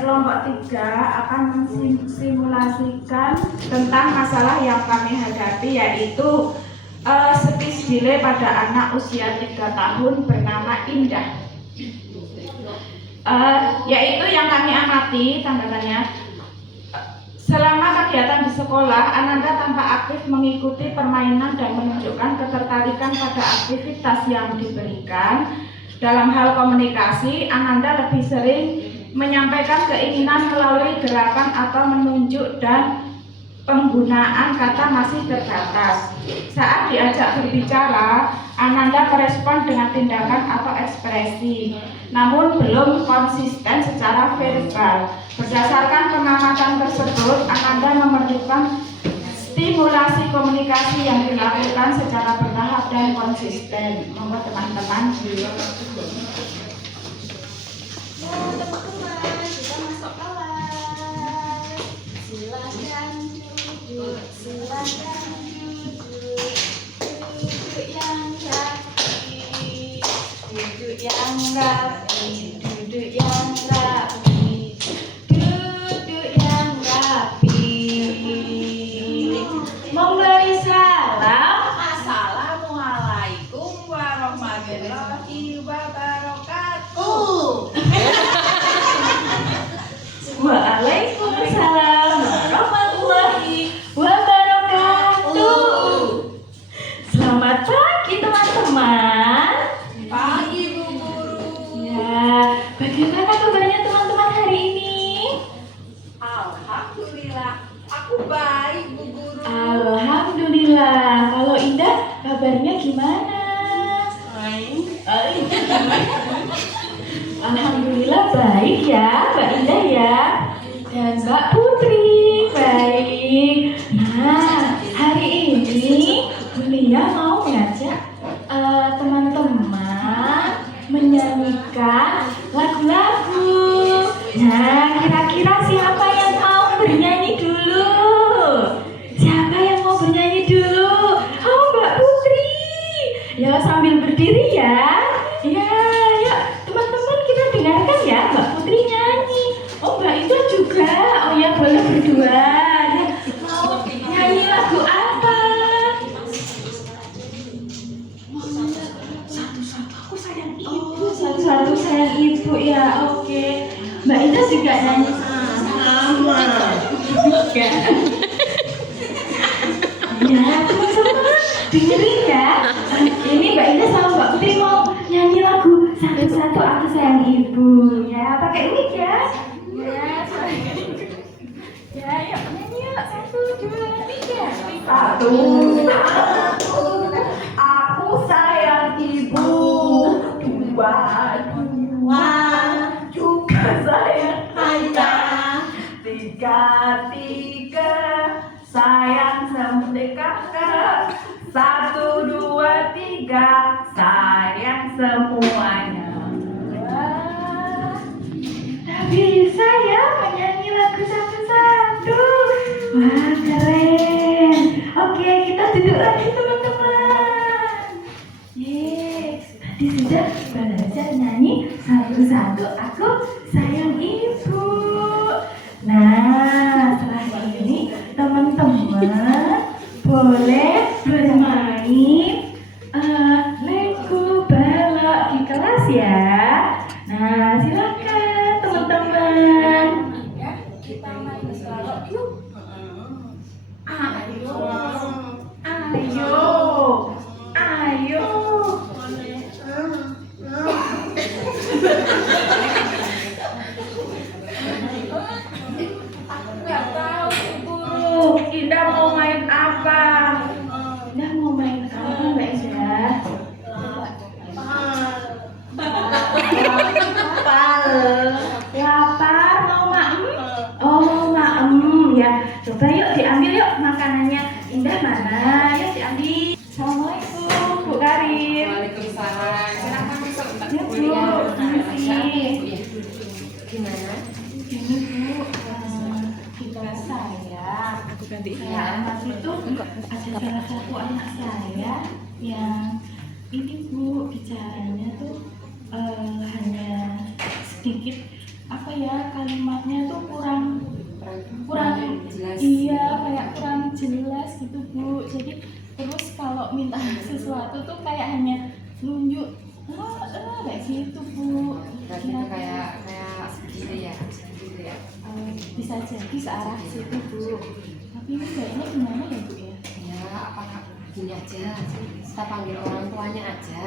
kelompok 3 akan mensimulasikan tentang masalah yang kami hadapi, yaitu speech delay pada anak usia 3 tahun bernama Indah. Yaitu yang kami amati, tanda-tandanya, selama kegiatan di sekolah, Ananda tampak aktif mengikuti permainan dan menunjukkan ketertarikan pada aktivitas yang diberikan. Dalam hal komunikasi, Ananda lebih sering menyampaikan keinginan melalui gerakan atau menunjuk, dan penggunaan kata masih terbatas. Saat diajak berbicara, Ananda merespon dengan tindakan atau ekspresi, namun belum konsisten secara verbal. Berdasarkan pengamatan tersebut, Ananda memerlukan stimulasi komunikasi yang dilakukan secara bertahap dan konsisten. Monggo teman-teman. Ya teman-teman, kita masuk kelas. Silakan duduk, silakan duduk. Duduk yang rapi, duduk yang rapi, duduk yang rapi, duduk yang rapi. Memberi salam. Assalamualaikum warahmatullahi wabarakatuh. Waalaikumsalam warahmatullahi wabarakatuh. Selamat pagi teman-teman. Pagi Bu Guru. Ya, bagaimana kabarnya teman-teman hari ini? Alhamdulillah, aku baik Bu Guru. Alhamdulillah. Kalau Indah kabarnya gimana? Alhamdulillah baik ya Mbak Indah ya. Dan Mbak Putri baik. Nah, hari ini Bulia mau ngajak teman-teman menyanyikan lagu-lagu. Nah, kira-kira siapa yang mau bernyanyi dulu? Siapa yang mau bernyanyi dulu? Oh, Mbak Putri. Ya, sambil berdiri ya. Ya, yuk teman-teman kita dengarkan ya Mbak Putri nyanyi. Oh, Mbak Indah juga. Oh ya, boleh berdua. Ya, mau nyanyi lagu apa? Satu-satu aku sayang ibu. Oh, satu-satu sayang ibu ya. Oke. Mbak Indah juga nyanyi sama. Juga. Ya, teman-teman dengerin ya. Ini Mbak Indah sama Mbak Putri mau nyanyi lagu Satu-satu Aku Sayang Ibu. Ya, pakai mic ya. Ya, ya, yuk nyanyi yuk. 1, 2, 3. Satu, aku sayang ibu. Dua, juga sayang ayah. Tiga, sayang seperti kakak. 1, 2, 3, sayang semuanya. Wah, bisa ya menyanyi lagu satu-satu. Wah, keren. Oke, kita duduk lagi teman-teman. Yes, tadi sudah belajar nyanyi Satu-satu Aku Sayang Ibu. Nah, setelah ini teman-teman boleh bermain Lego balok di kelas ya. Nah, silakan teman-teman. Ya, kita main balok yuk. Ayo, ayo, ayo. Aku nggak tahu Bu Guru. Indah mau main apa? Indah mau main apa Mbak Indah? Lapar, mau maem? Oh, mau maem ya. Coba yuk diambil yuk makanannya. Indah mana? Yuk diambil. Assalamualaikum Bu Karim. Waalaikumsalam. Silakan masuk Mbak Ya Bu, Kuliah. makasih. Gimana? Ini Bu, di kelas saya. Aku ganti Saya amati itu ada salah satu anak saya yang ini Bu bicaranya tuh hanya sedikit apa ya, kalimatnya tuh kurang jelas. iya, kayak kurang jelas gitu Bu. Jadi terus kalau minta sesuatu tuh kayak hanya nunjuk kayak gitu Bu. Berarti itu kayak gitu ya. Bisa jadi ke arah situ Bu. Tapi ini kayaknya gimana ya Bu ya? Ya, apakah gini aja, kita panggil orang tuanya aja.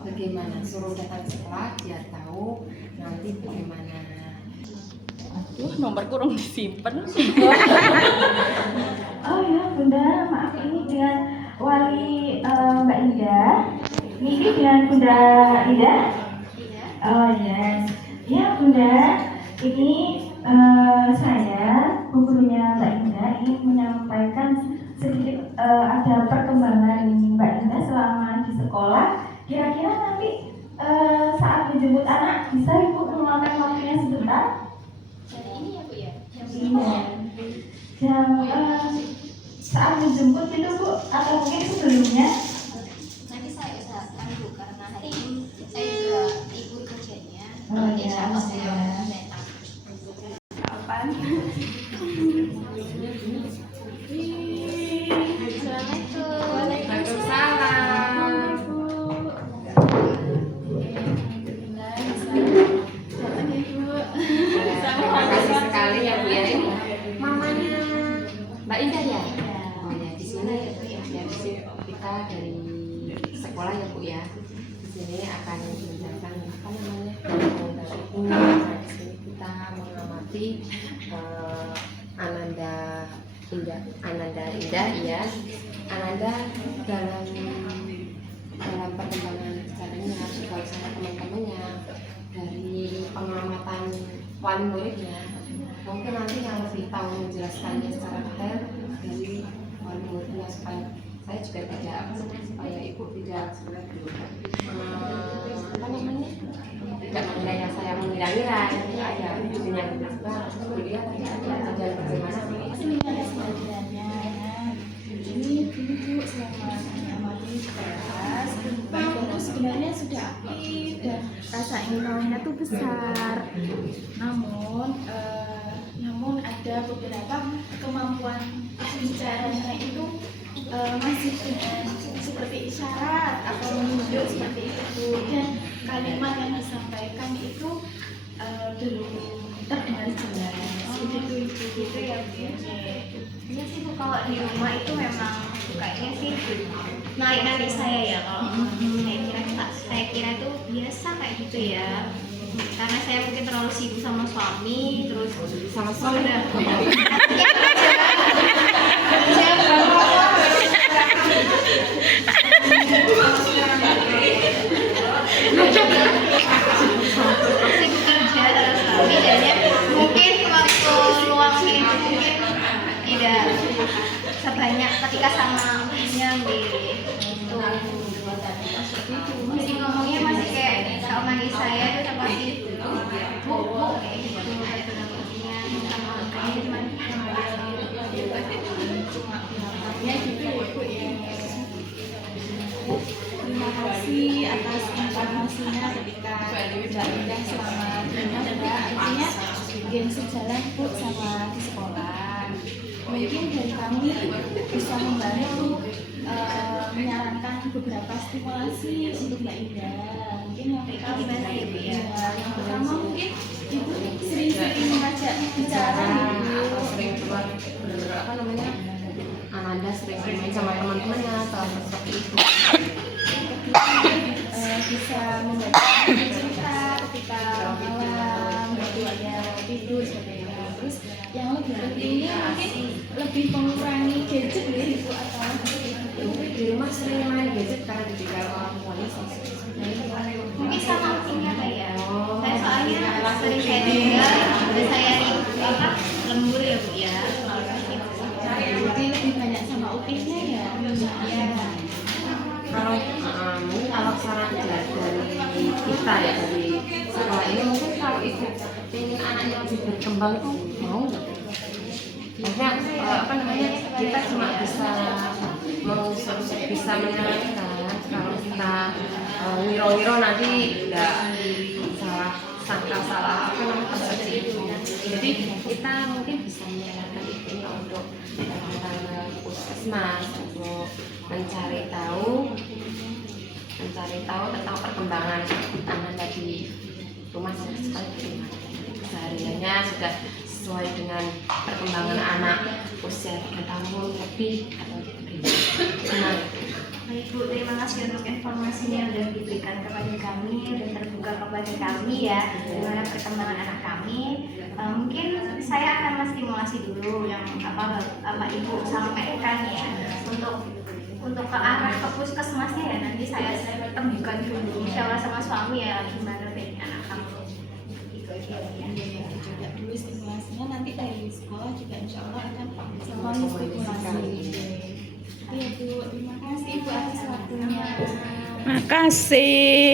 Bagaimana? Suruh datang ke sekolah biar tahu nanti bagaimana. Aduh, nomor kurang disimpan. Oh ya Bunda, maaf ini dengan wali Mbak Indah. Ini dengan Bunda Indah. Oh yes. Ya Bunda, ini saya gurunya Mbak Indah ingin menyampaikan sedikit ada perkembangan Mbak Indah selama di sekolah. Kira-kira nanti saat menjemput anak bisa Ibu meluangkan waktunya sebentar? Jadi ini ya Bu ya. Iya. Jam saat menjemput itu Bu, atau mungkin sebelumnya? Nanti saya usahakan Bu, karena hari ini saya juga libur kerjanya. Oh, Insya ya, Allah saya ya. datang. Kapan? Assalamualaikum. Waalaikumsalam. Terima kasih sekali ya Bu ya. Ini mamanya Mbak Indah ya. Oh ya, di sini ya, di sini kita dari sekolah ya Bu ya. Di sini akan menjalankan apa namanya dari ibu. Nah, di sini kita mengamati Ananda Indah ya. Ananda dalam perkembangan bicaranya juga sama teman-temannya, dari pengamatan wali muridnya, mungkin nanti yang lebih tahu menjelaskannya secara detail dari wali muridnya, supaya saya juga tidak supaya ibu tidak apa namanya tidak mengira saya mengira-ngira ini ada dengan beliau ada bagaimana Ini Bu selama mengamati kelas, Bapak sebenarnya sudah aktif dan rasa ingin tahunya tuh besar. Namun ada beberapa kemampuan bicaranya itu masih dengan seperti isyarat atau menunjuk seperti itu Bu. Dan kalimat yang disampaikan itu belum terdengar jelas. Itu gitu ya Bu. Iya sih Bu, kalau di rumah itu memang sukanya sih narik saya ya. Kalau saya kira itu biasa kayak gitu ya. Karena saya mungkin terlalu sibuk sama suami, terus sama suami sibuk kerja terus suami, jadinya mungkin waktu luangnya itu mungkin tidak sebanyak ketika sama ibunya gitu. Masih ngomongnya masih kayak kalau manggil saya itu seperti bu kayak gitu, gitu namanya sama kayaknya cuma Ya gitu ya Bu ya. Terima kasih atas informasinya ketika Mbak Indah selama di rumah, artinya bikin sejalan Bu sama di sekolah. Mungkin dari kami bisa membantu menyarankan beberapa stimulasi untuk Mbak Indah. Mungkin yang pertama yang pertama mungkin Ibu sering-sering mengajak bicara atau sering keluar apa namanya Ananda sering main sama teman-temannya atau seperti itu. Bisa membaca cerita ketika malam waktunya tidur sebagainya. Terus yang lebih pentingnya mungkin lebih mengurangi gadget ya Ibu, atau Di rumah sering main gadget karena ditinggal orang tuanya mungkin sama utingnya kayak saya soalnya sering saya tinggal dan saya lembur ya Bu ya. jadi lebih banyak sama utingnya ya. Kalau saran dari kita ya dari sekolah ini, mungkin kalau ibu ingin anaknya lebih berkembang tuh mau nggak? Maksudnya apa namanya, kita cuma bisa menyarankan. Kalau kita ngiro-ngiro nanti nggak sangka salah persepsi itu. Jadi kita mungkin bisa menyarankan ibunya untuk datang ke puskesmas untuk mencari tahu tentang perkembangan Ananda di rumah sakit seperti gimana. Kesehariannya sudah sesuai dengan perkembangan anak usia 3 tahun lebih atau gimana. Baik Bu, terima kasih untuk informasinya yang sudah diberikan kepada kami dan terbuka kepada kami ya bagaimana perkembangan anak kami. Mungkin saya akan menstimulasi dulu yang apa Ibu sampaikan ya untuk ke arah ke puskesmasnya ya, nanti saya temukan dulu insya Allah sama suami ya gimana baiknya anak kamu gitu aja ya. Juga dulu stimulasinya, nanti dari sekolah juga insya Allah akan semuanya stimulasi. Iya Bu, terima kasih Bu atas waktunya. Makasih.